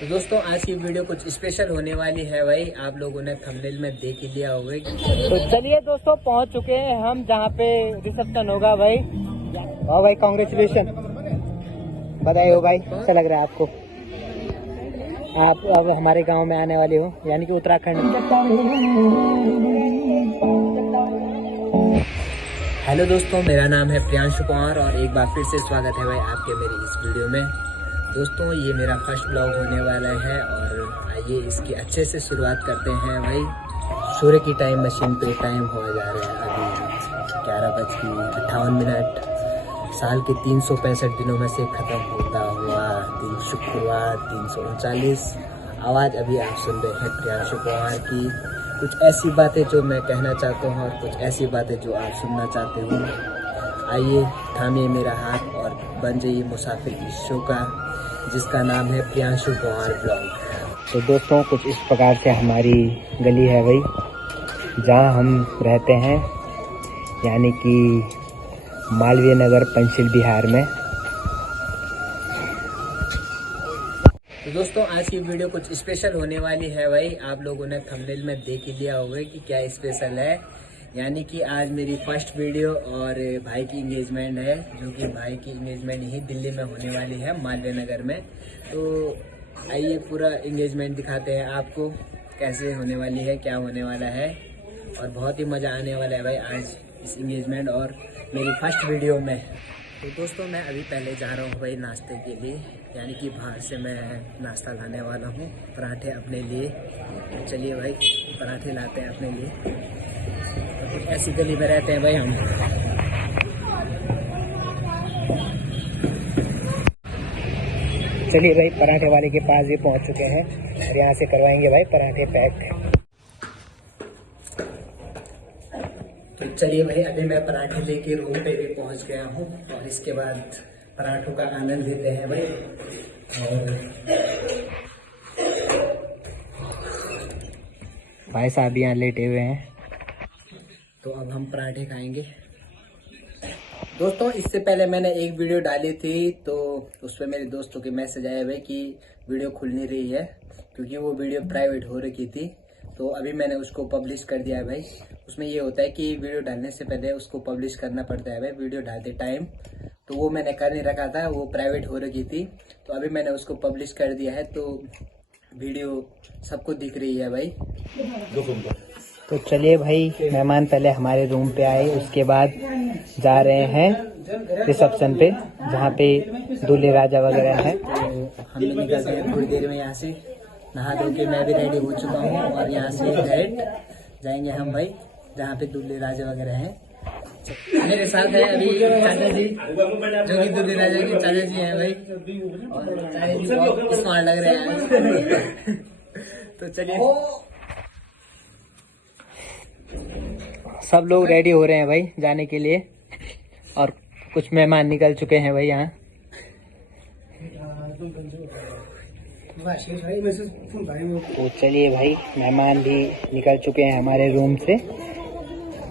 तो दोस्तों आज की वीडियो कुछ स्पेशल होने वाली है भाई, आप लोगों ने थंबनेल में देख ही लिया होगा। तो चलिए दोस्तों पहुंच चुके हैं हम जहां पे रिसेप्शन होगा भाई। और भाई कांग्रेचुलेशन, बधाई हो भाई। कैसा लग रहा है आपको? आप अब हमारे गांव में आने वाले हो, यानी कि उत्तराखंड। हेलो दोस्तों, मेरा नाम है प्रियांशु कुमार और एक बार फिर से स्वागत है भाई आपके मेरी इस वीडियो में। दोस्तों ये मेरा फर्स्ट ब्लॉग होने वाला है और आइए इसकी अच्छे से शुरुआत करते हैं भाई। सूर्य की टाइम मशीन पे टाइम हो जा रहा है अभी 11:58। साल के 365 दिनों में से ख़त्म होता हुआ दिन शुक्रवार 339। आवाज़ अभी आप सुन रहे हैं प्रियांशु कुमार की। कुछ ऐसी बातें जो मैं कहना चाहता हूँ और कुछ ऐसी बातें जो आप सुनना चाहते हो। आइए थामिए मेरा हाथ और बन जाइए मुसाफिर इस शो का, जिसका नाम है प्रियांशु कुमार ब्लॉग। तो दोस्तों कुछ इस प्रकार से हमारी गली है भाई जहां हम रहते हैं, यानी कि मालवीय नगर, पंचशील, बिहार में। तो दोस्तों आज की वीडियो कुछ स्पेशल होने वाली है भाई, आप लोगों ने थंबनेल में देख ही लिया होगा कि क्या स्पेशल है। यानी कि आज मेरी फर्स्ट वीडियो और भाई की इंगेजमेंट है, जो कि भाई की इंगेजमेंट ही दिल्ली में होने वाली है, मालवीय नगर में। तो आइए पूरा इंगेजमेंट दिखाते हैं आपको, कैसे होने वाली है, क्या होने वाला है। और बहुत ही मज़ा आने वाला है भाई आज इस इंगेजमेंट और मेरी फर्स्ट वीडियो में। तो दोस्तों मैं अभी पहले जा रहा हूँ भाई नाश्ते के लिए, यानी कि बाहर से मैं नाश्ता लाने वाला हूँ, पराठे अपने लिए। तो चलिए भाई पराठे लाते हैं अपने लिए। तो ऐसी गली में रहते हैं भाई हम। चलिए भाई पराठे वाले के पास भी पहुंच चुके हैं और यहाँ से करवाएंगे भाई पराठे पैक। तो चलिए भाई अभी मैं पराठे लेके रूम पे भी पहुंच गया हूँ और इसके बाद पराठों का आनंद लेते हैं भाई। और भाई साहब यहाँ लेटे हुए हैं। तो अब हम पराठे खाएंगे। दोस्तों इससे पहले मैंने एक वीडियो डाली थी, तो उस पर मेरे दोस्तों के मैसेज आए भाई कि वीडियो खुल नहीं रही है, क्योंकि वो वीडियो प्राइवेट हो रखी थी। तो अभी मैंने उसको पब्लिश कर दिया है भाई। उसमें ये होता है कि वीडियो डालने से पहले उसको पब्लिश करना पड़ता है भाई, वीडियो डालते टाइम। तो वो मैंने कर नहीं रखा था, वो प्राइवेट हो रखी थी। तो अभी मैंने उसको पब्लिश कर दिया है, तो वीडियो सबको दिख रही है भाई। तो चलिए भाई मेहमान पहले हमारे रूम पे आए, उसके बाद जा रहे हैं रिसेप्शन पे, जहाँ पे दूल्हे राजा वगैरह हैं। तो हम भी निकलते हैं थोड़ी देर में यहाँ से। नहा धो के मैं भी रेडी हो चुका हूँ और यहाँ से डायरेक्ट जाएंगे हम भाई जहाँ पे दूल्हे राजा वगैरह हैं। मेरे साथ है अभी चाचा जी, जो कि दूल्हे राजा के चाचा जी हैं भाई, और चाचा जी बहुत स्मार्ट लग रहे हैं। तो चलिए सब लोग रेडी हो रहे हैं भाई जाने के लिए और कुछ मेहमान निकल चुके हैं भाई यहाँ। तो चलिए भाई मेहमान भी निकल चुके हैं हमारे रूम से,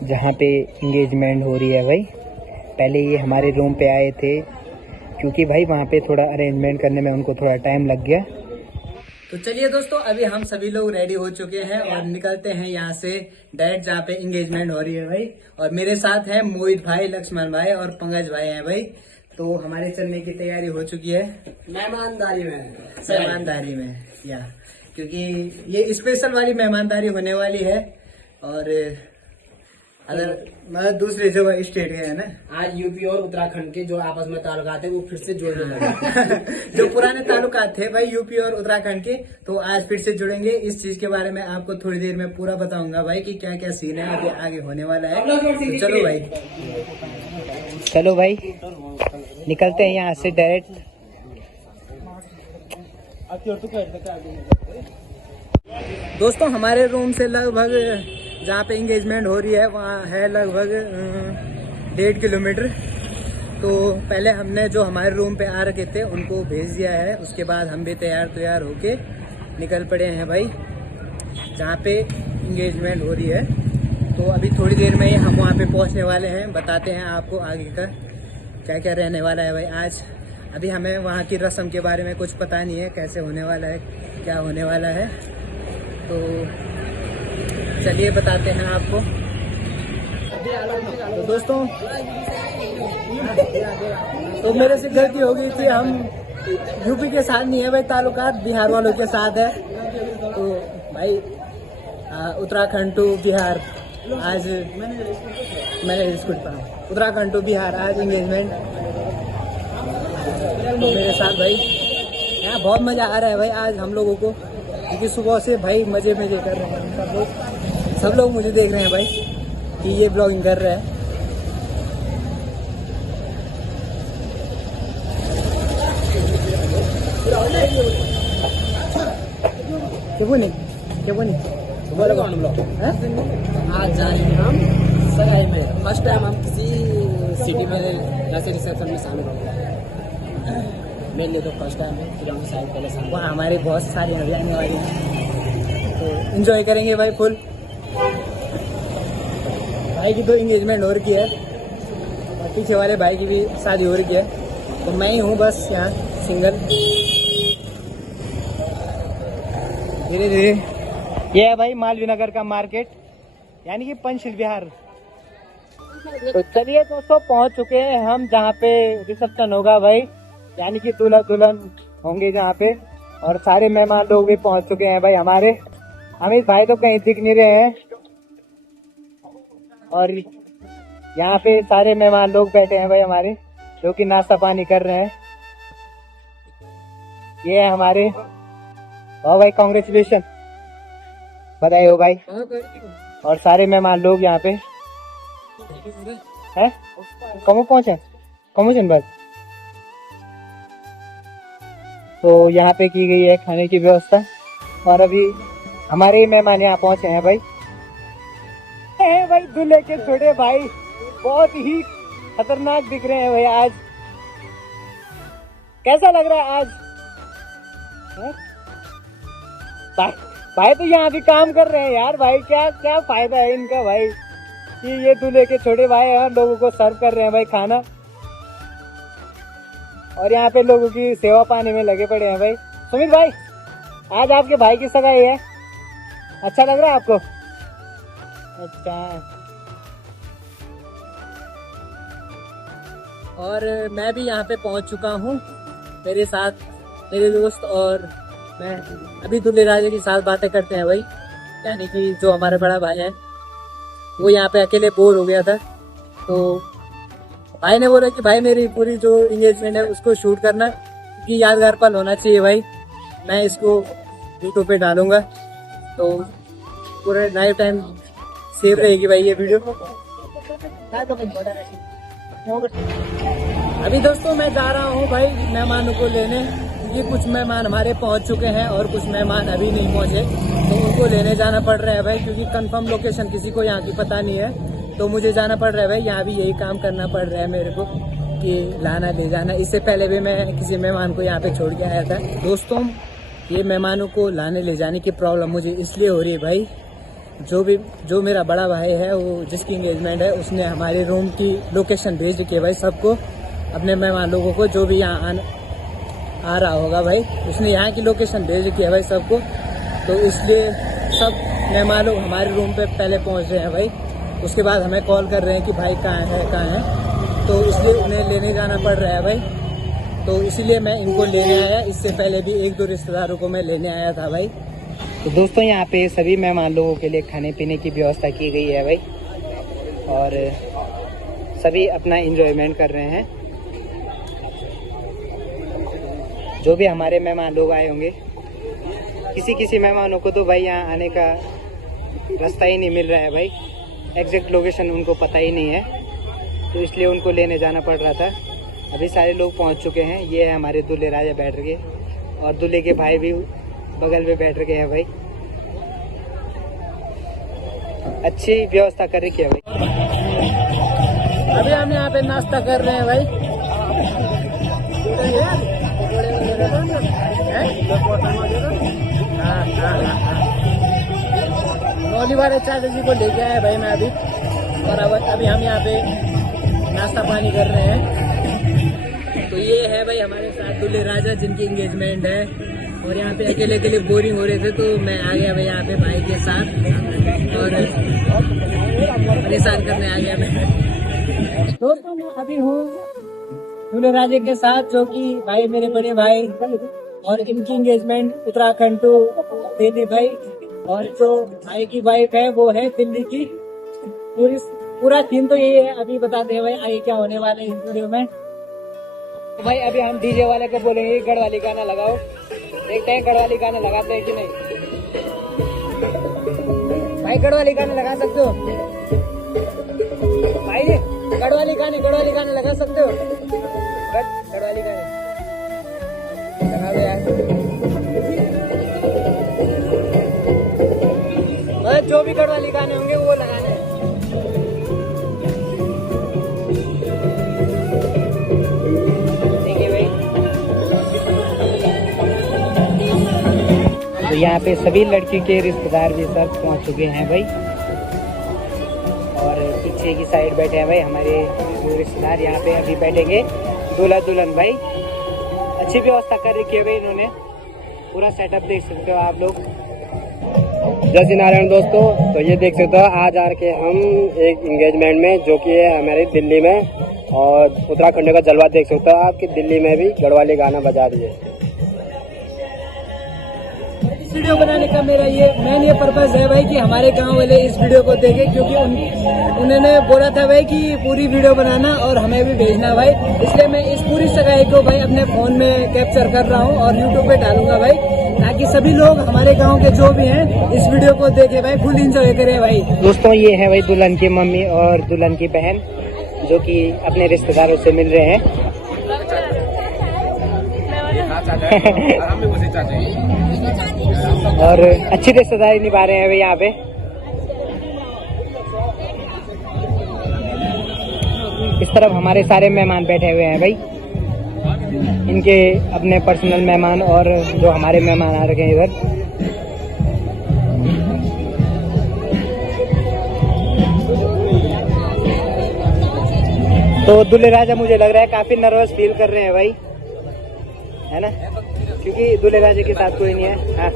जहाँ पे इंगेजमेंट हो रही है भाई। पहले ये हमारे रूम पे आए थे, क्योंकि भाई वहाँ पे थोड़ा अरेंजमेंट करने में उनको थोड़ा टाइम लग गया। तो चलिए दोस्तों अभी हम सभी लोग रेडी हो चुके हैं और निकलते हैं यहाँ से डायरेक्ट जहाँ पे इंगेजमेंट हो रही है भाई। और मेरे साथ हैं मोहित भाई, लक्ष्मण भाई और पंकज भाई हैं भाई। तो हमारे चलने की तैयारी हो चुकी है मेहमानदारी में या, क्योंकि ये स्पेशल वाली मेहमानदारी होने वाली है। और अगर मतलब दूसरे जगह स्टेट के है ना, आज यूपी और उत्तराखंड के जो आपस में ताल्लुकात है वो फिर से जुड़ने लगे। जो पुराने ताल्लुकात थे भाई यूपी और उत्तराखंड के, तो आज फिर से जुड़ेंगे। इस चीज के बारे में आपको थोड़ी देर में पूरा बताऊंगा भाई कि क्या क्या सीन है अभी आगे होने वाला है। तो चलो भाई निकलते हैं यहाँ से डायरेक्ट। दोस्तों हमारे रूम से लगभग जहाँ पे इंगेजमेंट हो रही है वहाँ है लगभग 1.5 किलोमीटर। तो पहले हमने जो हमारे रूम पे आ रखे थे उनको भेज दिया है, उसके बाद हम भी तैयार होके निकल पड़े हैं भाई जहाँ पे इंगेजमेंट हो रही है। तो अभी थोड़ी देर में ही हम वहाँ पे पहुँचने वाले हैं, बताते हैं आपको आगे का क्या क्या रहने वाला है भाई। आज अभी हमें वहाँ की रस्म के बारे में कुछ पता नहीं है, कैसे होने वाला है, क्या होने वाला है। तो चलिए बताते हैं आपको। तो दोस्तों, तो मेरे से गलती हो गई थी, हम यूपी के साथ नहीं है भाई ताल्लुकात, बिहार वालों के साथ है। तो भाई उत्तराखंड टू बिहार आज मैंने स्कूल पढ़ा, उत्तराखंड टू बिहार आज इंगेजमेंट। तो मेरे साथ भाई यहाँ बहुत मज़ा आ रहा है भाई आज हम लोगों को, क्योंकि सुबह से भाई मज़े कर रहे हैं सब लोग मुझे देख रहे हैं भाई कि ये ब्लॉगिंग कर रहा है। क्या बोली आज जा रहे हैं हम सगाई में। फर्स्ट टाइम हम किसी सिटी में ऐसे रिसेप्शन में शामिल हो गए हैं। मेरे लिए तो फर्स्ट टाइम है, फिर हम शायद पहले शामिल। वहाँ हमारे बहुत सारी नदी आने वाली हैं, तो इन्जॉय करेंगे भाई फुल। भाई की तो इंगेजमेंट हो रही है और पीछे वाले भाई की भी शादी हो रही है, तो मैं ही हूँ बस यहाँ सिंगल। धीरे धीरे ये है भाई मालवीय नगर का मार्केट, यानी कि पंचशील विहार। तो चलिए दोस्तों, पहुंच चुके हैं हम जहाँ पे रिसेप्शन होगा भाई, यानी कि दूल्हा दुल्हन होंगे जहाँ पे, और सारे मेहमान लोग भी पहुंच चुके हैं भाई हमारे। अमित भाई तो कहीं दिख नहीं रहे हैं, और यहाँ पे सारे मेहमान लोग बैठे हैं भाई हमारे, जो कि नाश्ता पानी कर रहे हैं। ये है हमारे, और भाई कांग्रेचुलेशन, बधाई हो भाई। और सारे मेहमान लोग यहाँ पे हैं, कमो पहुंचे भाई। तो यहाँ पे की गई है खाने की व्यवस्था, और अभी हमारे ही मेहमान यहाँ पहुंचे हैं भाई। भाई दूल्हे के छोटे भाई बहुत ही खतरनाक दिख रहे हैं भाई आज। कैसा लग रहा है आज? भाई तो यहाँ भी काम कर रहे हैं यार भाई, क्या क्या फायदा है इनका भाई कि ये दूल्हे के छोटे भाई और लोगों को सर्व कर रहे हैं भाई खाना, और यहाँ पे लोगों की सेवा पाने में लगे पड़े हैं भाई। सुमित भाई, आज आपके भाई की सगाई है, अच्छा लग रहा है आपको? अच्छा। और मैं भी यहाँ पे पहुँच चुका हूँ, मेरे साथ मेरे दोस्त और मैं। अभी दूल्हे राजे के साथ बातें करते हैं भाई, यानी कि जो हमारा बड़ा भाई है वो यहाँ पे अकेले बोर हो गया था, तो भाई ने बोला कि भाई मेरी पूरी जो इंगेजमेंट है उसको शूट करना, क्योंकि यादगार पल होना चाहिए भाई। मैं इसको यूट्यूब पे डालूंगा, तो पूरे लाइफ टाइम सेव रहेगी भाई ये वीडियो। अभी दोस्तों मैं जा रहा हूँ भाई मेहमानों को लेने, क्योंकि कुछ मेहमान हमारे पहुंच चुके हैं और कुछ मेहमान अभी नहीं पहुंचे, तो उनको लेने जाना पड़ रहा है भाई, क्योंकि कंफर्म लोकेशन किसी को यहाँ की पता नहीं है, तो मुझे जाना पड़ रहा है भाई। यहाँ भी यही काम करना पड़ रहा है मेरे को कि लाना ले जाना। इससे पहले भी मैं किसी मेहमान को यहाँ पे छोड़ के आया था। दोस्तों, ये मेहमानों को लाने ले जाने की प्रॉब्लम मुझे इसलिए हो रही है भाई, जो मेरा बड़ा भाई है, वो जिसकी इंगेजमेंट है, उसने हमारे रूम की लोकेशन भेज रखी है भाई सबको, अपने मेहमान लोगों को, जो भी यहाँ आ रहा होगा भाई, उसने यहाँ की लोकेशन भेज रखी है भाई सबको। तो इसलिए सब मेहमान लोग हमारे रूम पे पहले पहुँच रहे हैं भाई, उसके बाद हमें कॉल कर रहे हैं कि भाई कहाँ है, तो इसलिए उन्हें लेने जाना पड़ रहा है भाई। तो इसलिए मैं इनको लेने आया, इससे पहले भी एक दो रिश्तेदारों को मैं लेने आया था भाई। तो दोस्तों, यहाँ पे सभी मेहमान लोगों के लिए खाने पीने की व्यवस्था की गई है भाई, और सभी अपना एंजॉयमेंट कर रहे हैं। जो भी हमारे मेहमान लोग आए होंगे, किसी मेहमानों को तो भाई यहाँ आने का रास्ता ही नहीं मिल रहा है भाई, एग्जैक्ट लोकेशन उनको पता ही नहीं है, तो इसलिए उनको लेने जाना पड़ रहा था। अभी सारे लोग पहुँच चुके हैं। ये है हमारे दूल्हे राजा बैठ गए, और दूल्हे के भाई भी बगल में बैठ गए हैं भाई। अच्छी व्यवस्था कर रखी है भाई। अभी हम यहाँ पे नाश्ता कर रहे हैं भाई। नौली वाले चाचा जी को लेके आए भाई मैं अभी, और अभी हम यहाँ पे नाश्ता पानी कर रहे हैं। तो ये है भाई हमारे साथ दूल्हे राजा जिनकी एंगेजमेंट है, और यहाँ पे अकेले अकेले बोरिंग हो रहे थे तो मैं आ गया भाई यहाँ पे भाई के साथ और परेशान करने आ गया मैं। दोस्तों मैं अभी हूँ दूल्हे राजे के साथ, जो कि भाई मेरे बड़े भाई, और इनकी एंगेजमेंट उत्तराखंड टू दिल्ली भाई, और जो भाई की वाइफ है वो है दिल्ली की। पूरा सीन तो यही है, अभी बताते हैं भाई आगे क्या होने वाले इस वीडियो में। तो भाई अभी हम डीजे वाले को बोलेंगे गढ़वाली गाना लगाओ, देखते हैं गढ़वाली गाना लगाते हैं कि नहीं। भाई गढ़वाली गाना लगा सकते हो भाई, गढ़वाली गाने लगा सकते हो, गढ़वाली गाने लगा दो यार। बस जो भी गढ़वाली गाने होंगे वो लगाने हैं। तो यहाँ पे सभी लड़की के रिश्तेदार भी सब पहुँच चुके हैं भाई, और पीछे की साइड बैठे हैं भाई हमारे जो रिश्तेदार। यहाँ पे अभी बैठेंगे दूल्हा दुल्हन भाई। अच्छी व्यवस्था कर रखी है भाई इन्होंने, पूरा सेटअप देख सकते हो आप लोग। जय श्री नारायण दोस्तों, तो ये देख सकते हो आज आके हम एक एंगेजमेंट में जो कि है हमारी दिल्ली में, और उत्तराखंड का जलवा देख सकते हो आपकी दिल्ली में भी गढ़वाली गाना बजा रही है। इस वीडियो बनाने का मेरा मेन ये पर्पज है भाई कि हमारे गांव वाले इस वीडियो को देखें, क्योंकि उन्होंने बोला था भाई कि पूरी वीडियो बनाना और हमें भी भेजना भाई, इसलिए मैं इस पूरी सगाई को भाई अपने फोन में कैप्चर कर रहा हूं और यूट्यूब पे डालूंगा भाई, ताकि सभी लोग हमारे गांव के जो भी हैं इस वीडियो को देखे भाई, फुल एंजॉय करें भाई। दोस्तों ये है भाई दुल्हन की मम्मी और दुल्हन की बहन, जो कि अपने रिश्तेदारों से मिल रहे हैं। और अच्छी रिश्तेदारी निभा रहे हैं भाई यहाँ पे। इस तरफ हमारे सारे मेहमान बैठे हुए हैं भाई, इनके अपने पर्सनल मेहमान और जो हमारे मेहमान आ रखे हैं इधर। तो दूल्हे राजा मुझे लग रहा है काफी नर्वस फील कर रहे हैं भाई, है ना, क्योंकि दूल्हे राजा के साथ कोई नहीं है। हाँ।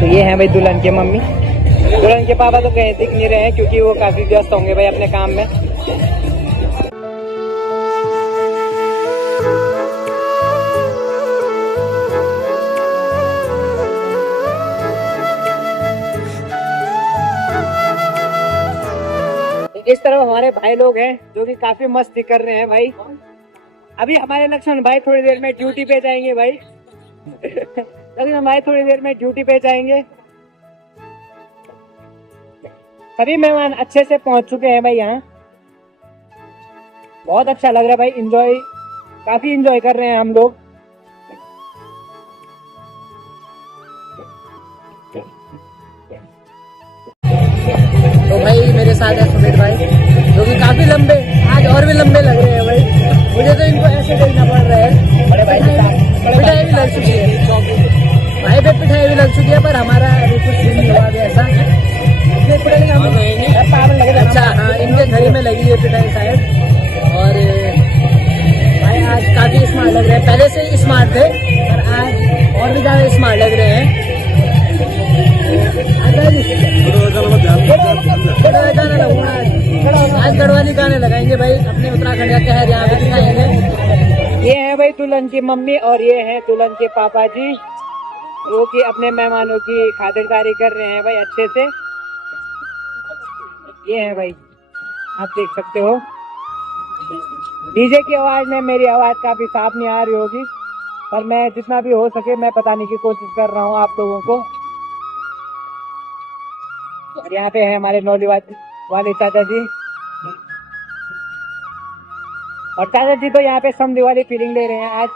तो ये है भाई दुल्हन की मम्मी। दुल्हन के पापा तो कहीं दिख नहीं रहे हैं क्योंकि वो काफी व्यस्त होंगे भाई अपने काम में। इस तरफ हमारे भाई लोग हैं जो कि काफी मस्ती कर रहे हैं भाई। अभी हमारे लक्ष्मण भाई थोड़ी देर में ड्यूटी पे जाएंगे भाई। लक्ष्मण भाई थोड़ी देर में ड्यूटी पे जाएंगे। सभी मेहमान अच्छे से पहुंच चुके हैं भाई यहाँ। बहुत अच्छा लग रहा है भाई, काफी इंजॉय कर रहे हैं हम लोग। तो भाई मेरे साथ है सुमित भाई, जो कि काफी लंबे, आज और भी लंबे लग रहे हैं भाई। मुझे तो इनको ऐसे देखना पड़ रहा है। बड़े भाई पिटाई भी लग चुकी है भाई, पे पिटाई भी लग चुकी है, पर हमारा अभी कुछ सीन नहीं हुआ अभी ऐसा। अच्छा हाँ, इनके घर में लगी है पिटाई शायद। और भाई आज काफी स्मार्ट लग रहे हैं, पहले से ही स्मार्ट थे पर आज और भी ज्यादा स्मार्ट लग रहे हैं। आज गढ़वाली गाने लगाएंगे भाई, अपने उत्तराखंड का कहर यहाँ पे दिखाएंगे। ये है भाई दुल्हन की मम्मी और ये है दुल्हन के पापा जी, जो कि अपने मेहमानों की खातिरदारी कर रहे हैं भाई अच्छे से। ये है भाई, आप देख सकते हो। डीजे की आवाज में मेरी आवाज काफी साफ नहीं आ रही होगी, पर मैं जितना भी हो सके मैं बताने की कोशिश कर रहा हूँ आप लोगों को। और यहाँ पे है हमारे नौलिवाद वाले चाचा जी, और चाचा जी तो यहाँ पे समझ वाली फीलिंग ले रहे हैं आज।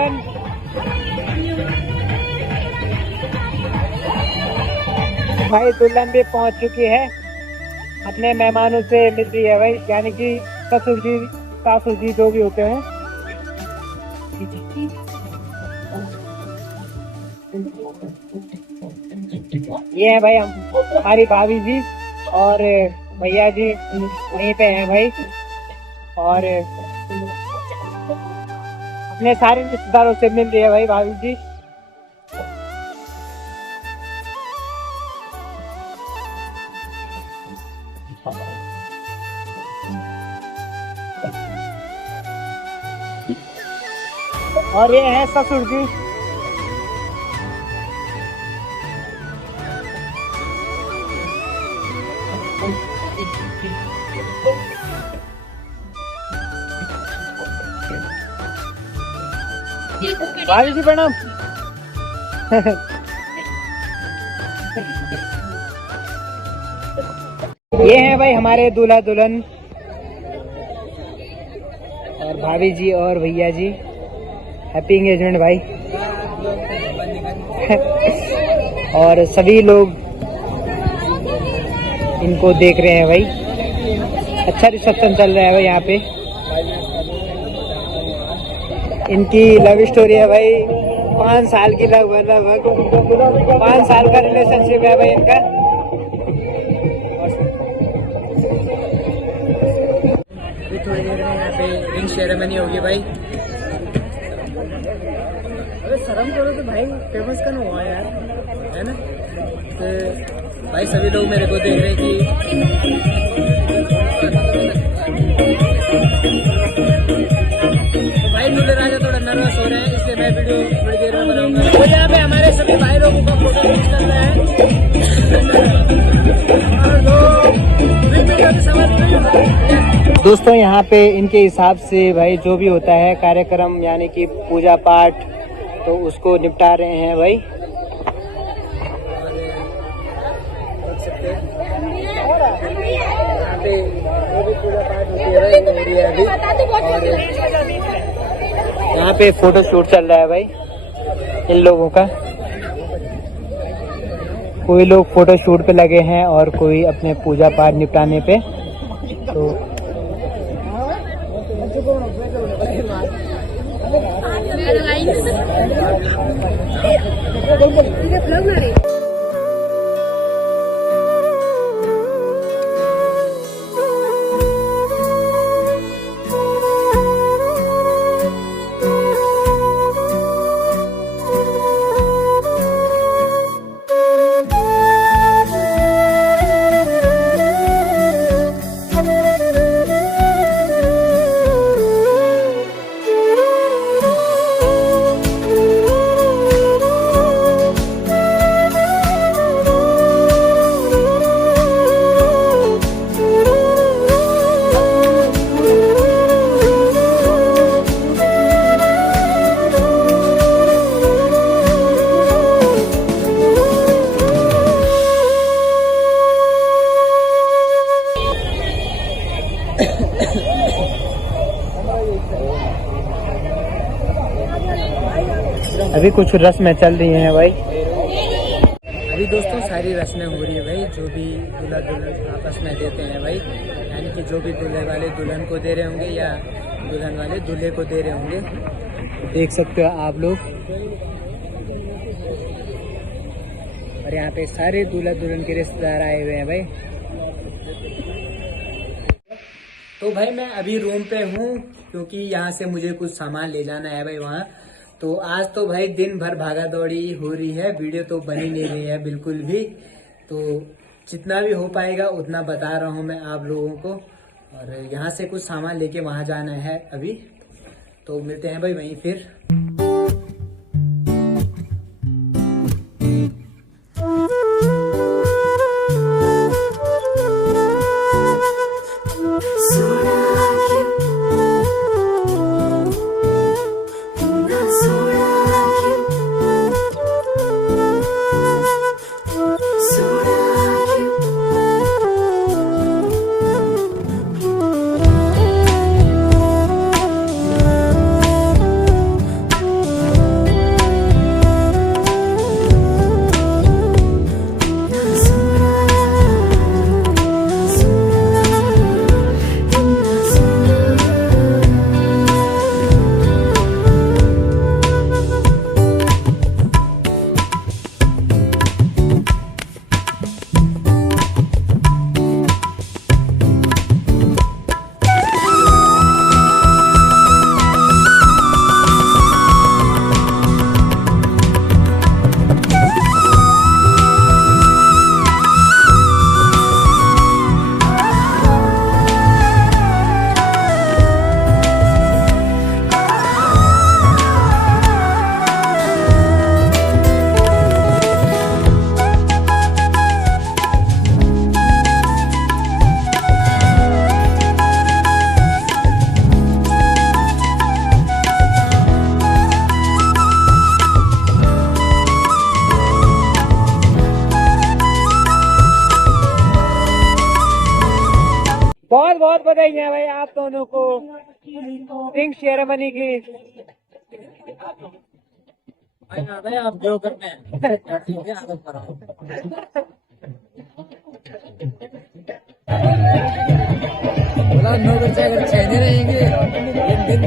दुल्हन। भाई दुल्हन भी पहुंच चुकी है, अपने मेहमानों से मिल रही है भाई, यानी कि ससुर जी सासुर जी जो भी होते हैं। ये है भाई हमारी भाभी जी और भैया जी वहीं पे हैं भाई, और अपने सारे रिश्तेदारों से मिल रही है भाई भाभी जी। और ये है ससुर जी। भाभी जी प्रणाम। ये है भाई हमारे दूल्हा दुल्हन और भाभी जी और भैया जी। हैप्पी एंगेजमेंट भाई। और सभी लोग इनको देख रहे हैं भाई, अच्छा रिसेप्शन चल रहा है भाई यहाँ पे। इनकी लव स्टोरी है भाई, 5 साल की लव, मतलब 5 साल का रिलेशनशिप है भाई इनका। थोड़ी देर में यहाँ पे रिंग सेरेमनी होगी भाई। अरे शर्म करो तो भाई, फेमस का ना हुआ यार, है ना। तो भाई सभी लोग मेरे को देख रहे हैं कि तो भाई दूल्हे राजा थोड़ा नर्वस हो रहे हैं, इसलिए मैं वीडियो थोड़ी देर में बनाऊंगा। तो यहाँ पे हमारे सभी भाई लोगों का फोटो क्लिक कर रहा है और दोस्तों यहाँ पे इनके हिसाब से भाई जो भी होता है कार्यक्रम, यानी कि पूजा पाठ, तो उसको निपटा रहे हैं भाई। यहाँ पे फोटो शूट चल रहा है भाई इन लोगों का। कोई लोग फोटो शूट पे लगे हैं और कोई अपने पूजा पाठ निपटाने पे। तो अभी कुछ रस्में चल रही हैं भाई। अभी दोस्तों सारी रस्में हो रही है भाई, जो भी दूल्हा दुल्हन आपस में देते हैं भाई, यानी कि जो भी दूल्हे वाले दुल्हन को दे रहे होंगे या दुल्हन वाले दूल्हे को दे रहे होंगे। देख सकते हो आप लोग, और यहाँ पे सारे दूल्हा दुल्हन के रिश्तेदार आए हुए हैं भाई। तो भाई मैं अभी रूम पे हूँ, क्योंकि यहाँ से मुझे कुछ सामान ले जाना है भाई वहाँ। तो आज तो भाई दिन भर भागा दौड़ी हो रही है, वीडियो तो बनी नहीं रही है बिल्कुल भी। तो जितना भी हो पाएगा उतना बता रहा हूँ मैं आप लोगों को। और यहाँ से कुछ सामान लेके वहाँ जाना है अभी, तो मिलते हैं भाई वहीं फिर। बहुत बधाइयाँ भाई आप दोनों को रिंग सेरेमनी की। आप जो करते हैं नौकर चाकर छेने रहेंगे दिन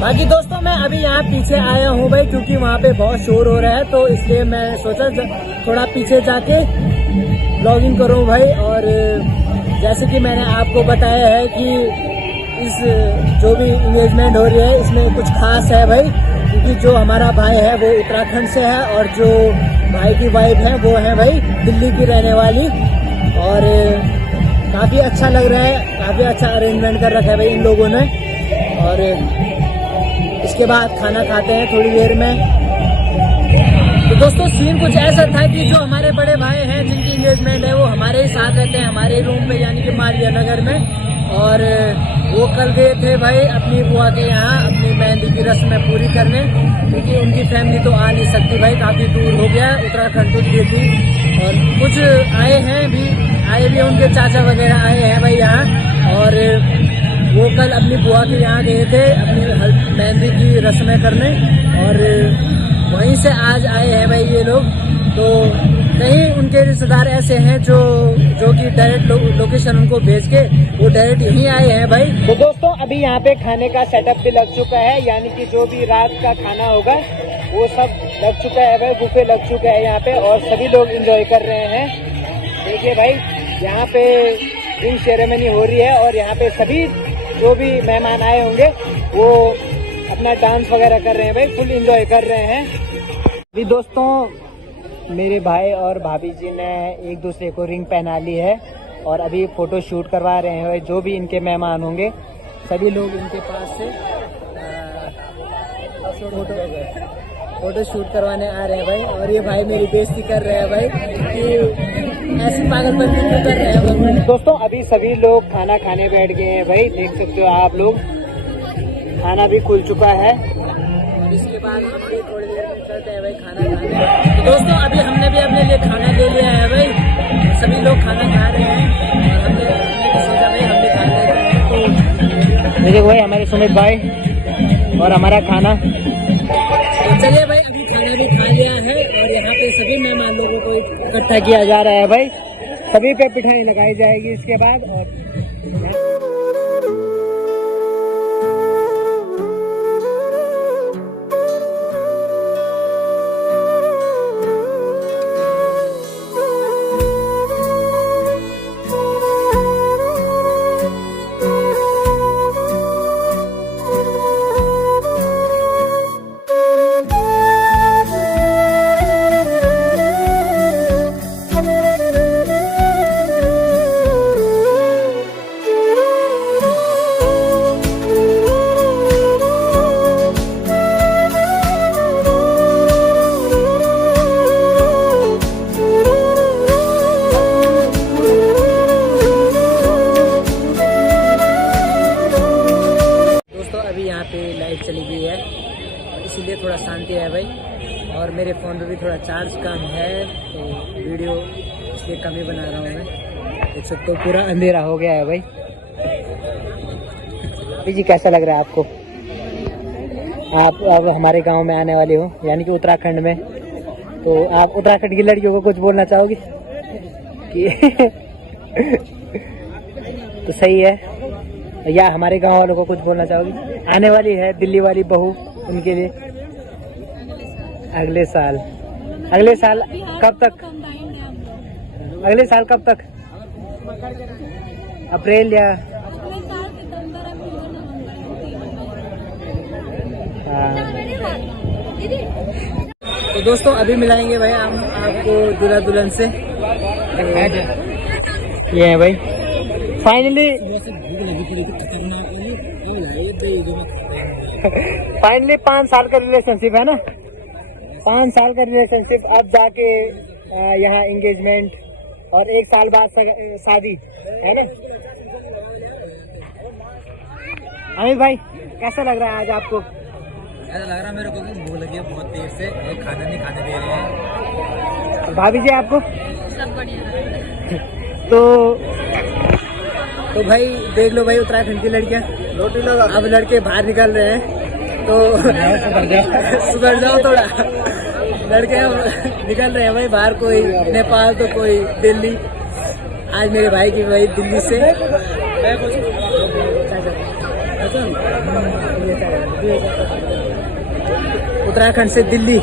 बाकी दोस्तों मैं अभी यहाँ पीछे आया हूँ भाई, क्योंकि वहाँ पे बहुत शोर हो रहा है, तो इसलिए मैं सोचा थोड़ा पीछे जाके ब्लॉगिंग करूँ भाई। और जैसे कि मैंने आपको बताया है कि इस जो भी इंगेजमेंट हो रही है इसमें कुछ खास है भाई, क्योंकि जो हमारा भाई है वो उत्तराखंड से है और जो भाई की वाइफ है वो है भाई दिल्ली की रहने वाली। और काफ़ी अच्छा लग रहा है, काफ़ी अच्छा अरेंजमेंट कर रखा है भाई इन लोगों ने। और इसके बाद खाना खाते हैं थोड़ी देर में। तो दोस्तों सीन कुछ ऐसा था कि जो हमारे बड़े भाई हैं जिनकी इंगेजमेंट है वो हमारे ही साथ रहते हैं, हमारे रूम पे, यानी कि मालिया नगर में। और वो कल गए थे भाई अपनी बुआ के यहाँ अपनी मेहंदी की रस्म पूरी करने, क्योंकि उनकी फैमिली तो आ नहीं सकती भाई, काफ़ी दूर हो गया, उत्तराखंड तो थी। और कुछ आए भी उनके चाचा वगैरह आए हैं भाई यहाँ। और वो कल अपनी बुआ के यहाँ गए थे अपनी मेहंदी की रस्में करने, और वहीं से आज आए हैं भाई ये लोग। तो कहीं उनके रिश्तेदार ऐसे हैं जो कि डायरेक्ट लोकेशन उनको भेज के वो डायरेक्ट यहीं आए हैं भाई। तो दोस्तों अभी यहाँ पे खाने का सेटअप भी लग चुका है, यानी कि जो भी रात का खाना होगा वो सब लग चुका है भाई, बुफे लग चुका है यहाँ पे और सभी लोग एंजॉय कर रहे हैं। देखिए भाई यहाँ पे रिंग सेरेमनी हो रही है और यहाँ पे सभी जो भी मेहमान आए होंगे वो अपना डांस वगैरह कर रहे हैं भाई, फुल एंजॉय कर रहे हैं। अभी दोस्तों मेरे भाई और भाभी जी ने एक दूसरे को रिंग पहना ली है और अभी फोटो शूट करवा रहे हैं भाई। जो भी इनके मेहमान होंगे सभी लोग इनके पास से फोटो शूट करवाने आ रहे हैं भाई। और ये भाई मेरी बेइज्जती कर रहे हैं भाई कि ऐसी पागलपंती क्यों कर रहे हैं। दोस्तों अभी सभी लोग खाना खाने बैठ गए हैं भाई, देख सकते हो आप लोग, खाना भी खुल चुका है। और इसके बाद हम भी थोड़ी देर में चलते हैं भाई खाना खाने। तो दोस्तों अभी हमने भी अपने लिए खाना ले लिया है भाई, सभी लोग खाना खा रहे हैं और हमने भी सोचा भाई हम भी खा लेते हैं। तो देखो भाई हमारे सुमित भाई और हमारा खाना। तो चलिए भाई अभी खाना भी खा लिया है और यहाँ पे सभी मेहमान लोगों को इकट्ठा किया जा रहा है भाई, सभी पे पिठाई लगाई जाएगी इसके बाद। लाइट चली गई है इसीलिए थोड़ा शांति है भाई। और मेरे फ़ोन पे भी थोड़ा चार्ज कम है तो वीडियो इसलिए कम ही बना रहा हूँ मैं। देख सकते हो पूरा अंधेरा हो गया है भाई। जी कैसा लग रहा है आपको? आप अब हमारे गांव में आने वाले हो यानी कि उत्तराखंड में, तो आप उत्तराखंड की लड़कियों को कुछ बोलना चाहोगे कि तो सही है, या हमारे गांव वालों को कुछ बोलना चाहोगे? आने वाली है दिल्ली वाली बहू, उनके लिए अगले साल कब तक? अगले साल कब तक? अप्रैल या तो दोस्तों अभी मिलाएंगे भाई हम आपको दूल्हा दुल्हन से। ये है भाई फाइनली 5 साल का रिलेशनशिप है ना, 5 साल का रिलेशनशिप, अब जाके यहाँ एंगेजमेंट और 1 साल बाद शादी है ना। अमित भाई कैसा लग रहा है आज आपको? ऐसा लग रहा है मेरे को कि भूख लगी है बहुत देर से, खाना नहीं खाने दे रहे हैं। भाभी जी आपको? सब बढ़िया। तो भाई देख लो भाई, उत्तराखंड की लड़कियां रोटी लगा, अब लड़के बाहर निकल रहे हैं तो सुधर जाओ थोड़ा। लड़के अब निकल रहे हैं भाई बाहर, कोई नेपाल तो कोई दिल्ली। आज मेरे भाई की भाई दिल्ली से, उत्तराखंड से दिल्ली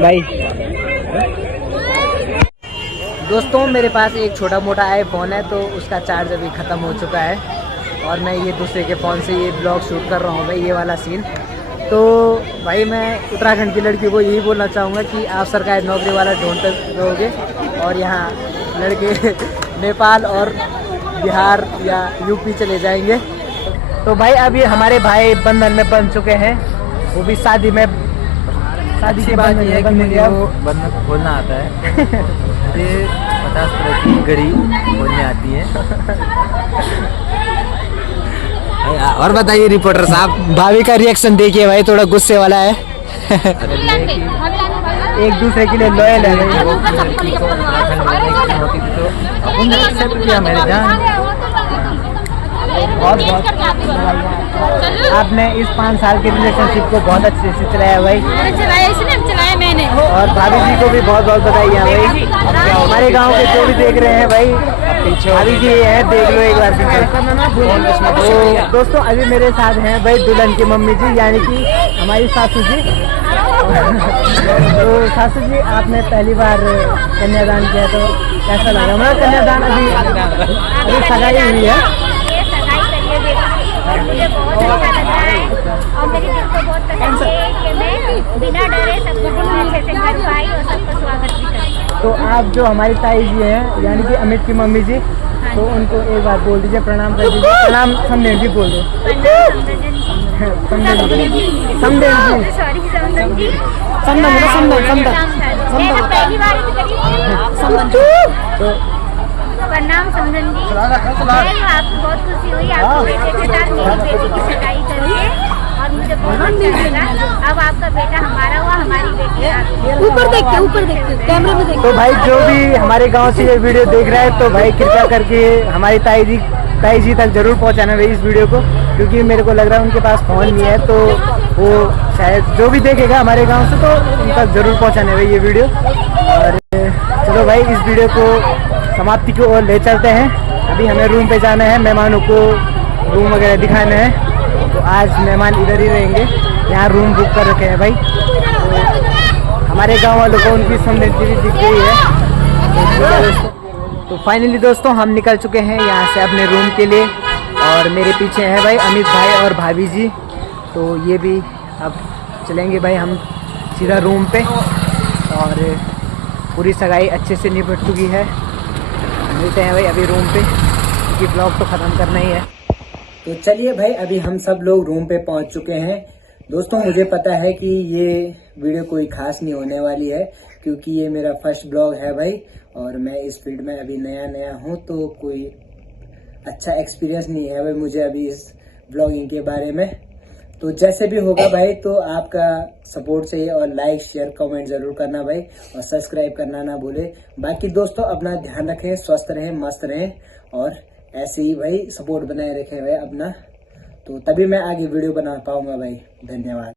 भाई दोस्तों मेरे पास एक छोटा मोटा आईफोन है, तो उसका चार्ज अभी ख़त्म हो चुका है और मैं ये दूसरे के फ़ोन से ये ब्लॉग शूट कर रहा हूँ भाई, ये वाला सीन। तो भाई मैं उत्तराखंड की लड़कियों को यही बोलना चाहूँगा कि आप सरकारी नौकरी वाला ढूंढते रहोगे और यहाँ लड़के नेपाल और बिहार या यूपी चले जाएंगे। तो भाई अब ये हमारे भाई बंधन में बन चुके हैं, वो भी शादी के बाद में ये बंधन खोलना आता है। मुझे 50 तरह की घड़ी खोलने आती है। और बताइए रिपोर्टर साहब, भाभी का रिएक्शन देखिए भाई, थोड़ा गुस्से वाला है। एक दूसरे के लिए लॉयल है भाई। आपने इस 5 साल के रिलेशनशिप को बहुत अच्छे से चलाया भाई, चलाया मैंने। और भाभी जी को भी बहुत बहुत बधाई है भाई। हमारे गांव के जो भी देख रहे हैं भाई, भाभी जी है, देख लो एक बार पीछे। तो दोस्तों अभी मेरे साथ हैं भाई दुल्हन की मम्मी जी, यानी कि हमारी सासू जी। तो सासू जी आपने पहली बार कन्यादान किया तो कैसा लगा? मतलब कन्यादान अभी सगाई हुई है, मुझे बहुत अच्छा लग रहा है और मेरे दिल को बहुत पसंद है कि मैं बिना डरे सब कुछ अच्छे से कर पाई और सबका स्वागत भी कर। तो आप जो हमारी ताई जी हैं यानी कि अमित की मम्मी जी, तो उनको एक बार बोल दीजिए, प्रणाम कर दीजिए। प्रणाम समदेन जी बोल दो। समदेन जी, सॉरी समदन जी, समदन पहली बार तो प्रणाम समदन जी। आपको बहुत खुशी हुई आपको बेटे के साथ मेरी बेटी की सगाई करके, और मुझे बहुत अच्छा लगा। अब आपका बेटा हमारा हुआ, हमारी बेटी आपकी। ऊपर देखते कैमरे में देखते। तो भाई जो भी हमारे गांव से ये वीडियो देख रहा है, तो भाई कृपया करके हमारी ताई जी तक जरूर पहुंचाना भाई इस वीडियो को, क्योंकि मेरे को लग रहा है उनके पास फ़ोन नहीं है, तो वो शायद जो भी देखेगा हमारे गांव से तो उन तक जरूर पहुंचाना भाई ये वीडियो। और चलो भाई इस वीडियो को समाप्ति की ओर ले चलते हैं। अभी हमें रूम पे जाना है, मेहमानों को रूम वगैरह दिखाना है। तो आज मेहमान इधर ही रहेंगे, यहाँ रूम बुक कर रखे हैं भाई। तो हमारे गांव वालों को उनकी समृद्धि भी दिख गई है। तो फाइनली दोस्तों हम निकल चुके हैं यहाँ से अपने रूम के लिए, और मेरे पीछे हैं भाई अमित भाई और भाभी जी। तो ये भी अब चलेंगे भाई हम सीधा रूम पे, और पूरी सगाई अच्छे से निपट चुकी है। मिलते हैं भाई अभी रूम पे, क्योंकि ब्लॉग तो ख़त्म करना ही है। तो चलिए भाई अभी हम सब लोग रूम पे पहुंच चुके हैं। दोस्तों मुझे पता है कि ये वीडियो कोई खास नहीं होने वाली है, क्योंकि ये मेरा फर्स्ट ब्लॉग है भाई, और मैं इस फील्ड में अभी नया हूँ, तो कोई अच्छा एक्सपीरियंस नहीं है भाई मुझे अभी इस ब्लॉगिंग के बारे में। तो जैसे भी होगा भाई, तो आपका सपोर्ट चाहिए, और लाइक शेयर कमेंट जरूर करना भाई, और सब्सक्राइब करना ना भूले। बाकी दोस्तों अपना ध्यान रखें, स्वस्थ रहें, मस्त रहें, और ऐसे ही भाई सपोर्ट बनाए रखें भाई अपना, तो तभी मैं आगे वीडियो बना पाऊंगा भाई। धन्यवाद।